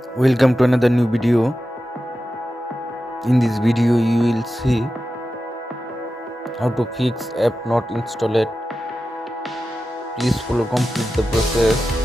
Welcome to another new video. In this video you will see how to fix app not installed. Please follow complete the process.